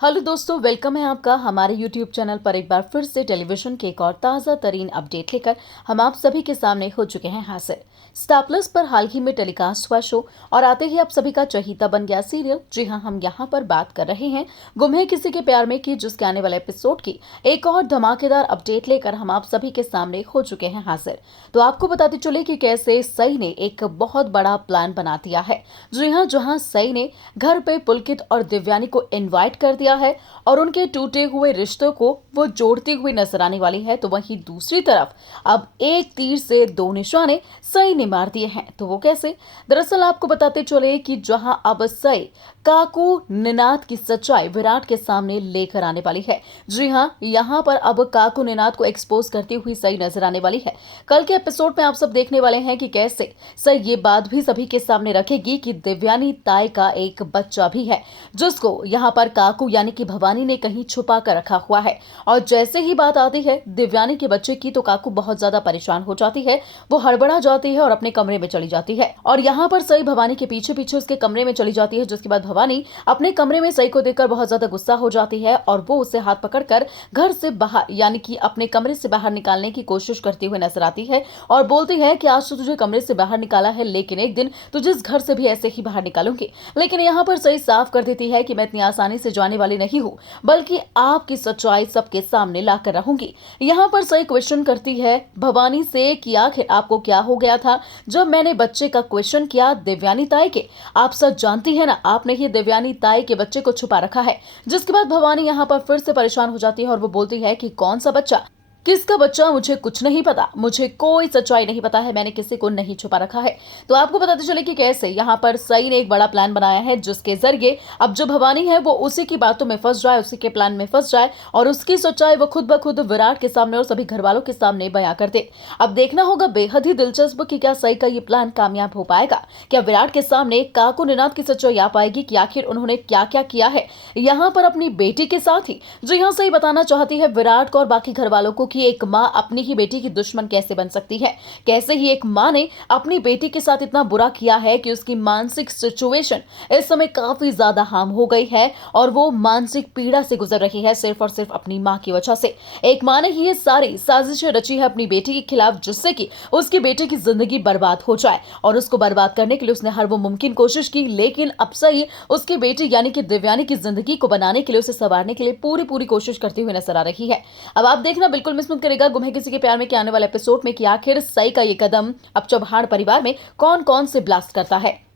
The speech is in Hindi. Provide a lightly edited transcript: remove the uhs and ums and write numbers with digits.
हेलो दोस्तों, वेलकम है आपका हमारे यूट्यूब चैनल पर। एक बार फिर से टेलीविजन के एक और ताज़ा तरीन अपडेट लेकर हम आप सभी के सामने हो चुके हैं हाजिर। स्टार प्लस पर हाल ही में टेलीकास्ट हुआ शो और आते ही आप सभी का चहीता बन गया सीरियल। जी हां, हम यहां पर बात कर रहे हैं गुम है किसी के प्यार में की, जिसके आने वाले एपिसोड की एक और धमाकेदार अपडेट लेकर हम आप सभी के सामने हो चुके हैं हाजिर। तो आपको बताते चले कि कैसे सई ने एक बहुत बड़ा प्लान बना दिया है। जी हां, जहां सई ने घर पे पुलकित और दिव्यानी को इन्वाइट कर दिया है और उनके टूटे हुए रिश्तों को वो जोड़ती हुई नजर आने वाली है। तो वहीं दूसरी तरफ अब एक तीर से दो निशाने सई ने मार दिए हैं। तो वो कैसे? दरअसल आपको बताते चले कि जहां अब सई काकू निनाद की सच्चाई विराट के सामने लेकर आने वाली है। जी हां, यहां पर अब काकू निनाद को एक्सपोज करती हुई सई नजर आने वाली है। कल के एपिसोड में आप सब देखने वाले हैं कि कैसे सई ये बात भी सभी के सामने रखेगी कि दिव्यानी ताई का एक बच्चा भी है, जिसको यहाँ पर काकू यानी कि भवानी ने कहीं छुपा कर रखा हुआ है। और जैसे ही बात आती है दिव्यानी के बच्चे की, तो काकू बहुत ज्यादा परेशान हो जाती है। वो हड़बड़ा जाती है और अपने कमरे में चली जाती है। और यहाँ पर सई भवानी के पीछे पीछे उसके कमरे में चली जाती है, जिसके बाद भवानी अपने कमरे में सई को देखकर बहुत ज्यादा गुस्सा हो जाती है और वो उसे हाथ पकड़कर घर से बाहर यानी कि अपने कमरे से बाहर निकालने की कोशिश करती हुई नजर आती है और बोलती है कि आज तो तुझे कमरे से बाहर निकाला है, लेकिन एक दिन तुझे इस घर से भी ऐसे ही बाहर निकालूंगी। लेकिन यहाँ पर सई साफ कर देती है कि मैं इतनी आसानी से जाने वाली नहीं हूँ, बल्कि आपकी सच्चाई सबके सामने लाकर रहूंगी। यहाँ पर सही क्वेश्चन करती है भवानी से कि आखिर आपको क्या हो गया था जब मैंने बच्चे का क्वेश्चन किया दिव्यानी ताई के। आप सच जानती है ना, आपने ही दिव्यानी ताई के बच्चे को छुपा रखा है। जिसके बाद भवानी यहाँ पर फिर से परेशान हो जाती है और वो बोलती है कि कौन सा बच्चा, किसका बच्चा, मुझे कुछ नहीं पता, मुझे कोई सच्चाई नहीं पता है, मैंने किसी को नहीं छुपा रखा है। तो आपको बताते चले कि कैसे यहाँ पर सई ने एक बड़ा प्लान बनाया है, जिसके जरिए अब जो भवानी है वो उसी की बातों में फंस जाए, उसी के प्लान में फंस जाए और उसकी सच्चाई वो खुद ब खुद विराट के सामने और सभी घर वालों के सामने बयां कर दे। अब देखना होगा बेहद ही दिलचस्प कि क्या सई का ये प्लान कामयाब हो पाएगा। क्या विराट के सामने काकू निनाद की सच्चाई आ पाएगी कि आखिर उन्होंने क्या क्या किया है यहाँ पर अपनी बेटी के साथ ही। जी हाँ, सही बताना चाहती है विराट को और बाकी घर वालों को कि एक माँ अपनी ही बेटी की दुश्मन कैसे बन सकती है। कैसे ही एक माँ ने अपनी बेटी के साथ इतना बुरा किया है कि उसकी मानसिक सिचुएशन इस समय काफी ज्यादा हार्म हो गई है और वो मानसिक पीड़ा से गुजर रही है, सिर्फ और सिर्फ अपनी माँ की वजह से। एक माँ ने ही ये सारी साजिशें रची है अपनी बेटी के खिलाफ, जिससे कि उसकी बेटी की जिंदगी बर्बाद हो जाए और उसको बर्बाद करने के लिए उसने हर वो मुमकिन कोशिश की। लेकिन अब सही उसकी बेटी यानी कि दिव्यानी की जिंदगी को बनाने के लिए, उसे संवारने के लिए पूरी पूरी कोशिश करती हुई नजर आ रही है। अब आप देखना बिल्कुल मिस मत करेगा गुम है किसी के प्यार में के आने वाले एपिसोड में कि आखिर सई का ये कदम अब चौहान परिवार में कौन कौन से ब्लास्ट करता है।